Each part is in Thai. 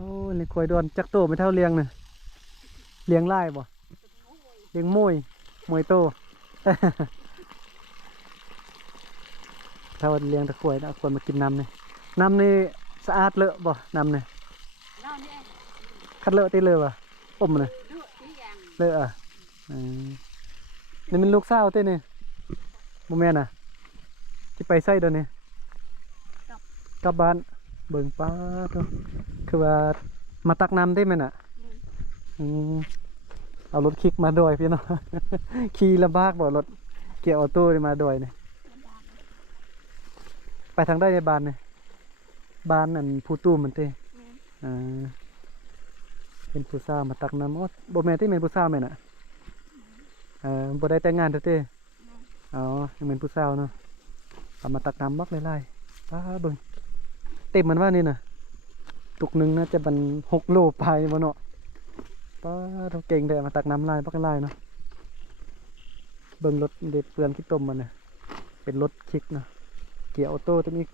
โอ้เลี้ยงควายดอนจักโตไม่เท่าเลี้ยงเนี่ยเลี้ยงไล่บ่เลี้ยงมวยโต ถ้าวันเลี้ยงตะควายนะควรมากินน้ำเนี่ยน้ำนี่สะอาดเลอะบ่น้ำเนี่ยคัดเลอะตีเลอะบ่อมเลยเลอะอ่ะนี่มันลูกสาวเต้นี่บ่แม่นอ่ะที่ไปไส้เดี๋ยวนี้กลับบ้านเบิ่งป้าตัวคือว่ามาตักน้ำได้ไหมน่ะเอารถคิกมาด้วยพี่น้อง ขี่ลำบากบ่รถเกียร์ออโต้มาด้วยเนี่ยไปทางได้ในบ้านเนี่ยบ้านอันผู้ตู้มันเต้เป็นผู้สาวมาตักน้ำโอ้บ่แม่นที่เป็นผู้สาวแม่น่ะบ่ได้แต่งงานเต้อ๋อยังเป็นผู้สาวเนาะเอามาตักน้ำบักไล่ๆป้าเบิ่งเต็มมันว่านี่น่ะตุกนึงน่าจะมัน6 โลไปบ่เนาะป้าเราเก่งแต่มาตักน้ำลายบักไล่เนาะเบิ่งรถเด็ดเปลือนขี้ตมมันน่ะเป็นรถคลิกเนาะเกียร์ออโต้ตัวนี้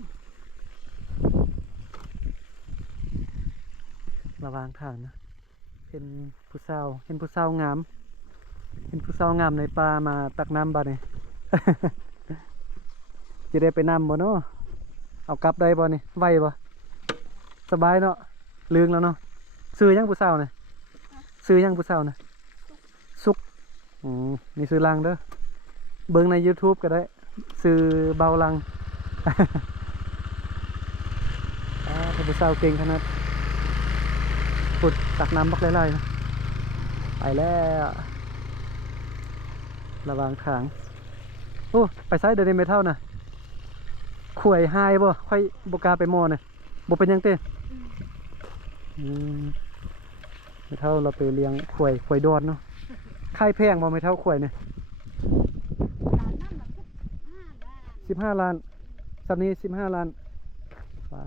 ระวางทางนะเป็นผู้สาวเห็นผู้สาวงามเห็นผู้สาวงามในป่ามาตักน้ำบ้านนี่ จะได้ไปน้ำบ่เนาะเอากลับได้บ่นี่ไหวบ่สบายเนาะลืงแล้วเนาะซื้อยังผู้สาวเนี่ยซื้อยังผู้สาวเนี่ยสุกนี่ซื้อลังเด้อเบิ่งใน YouTube ก็ได้ซื้อเบาลัง ผู้สาวเก่งขนาดปุดตักน้ำบักไล่ๆนะไปแล้วระวังขางโอ้ไปไซด์เดี๋ยวนี้ไม่เท่านะข่วยหายบ่ค่อยบกาไปมอเนี่ยบ่เป็นยังเต้ไม่เท่าเราไปเลี้ยงข่วยดอนเนาะค่ายแพงบ่ไม่เท่าข่วยเนี่ย15 ล้านสับนี้15 ล้านว้า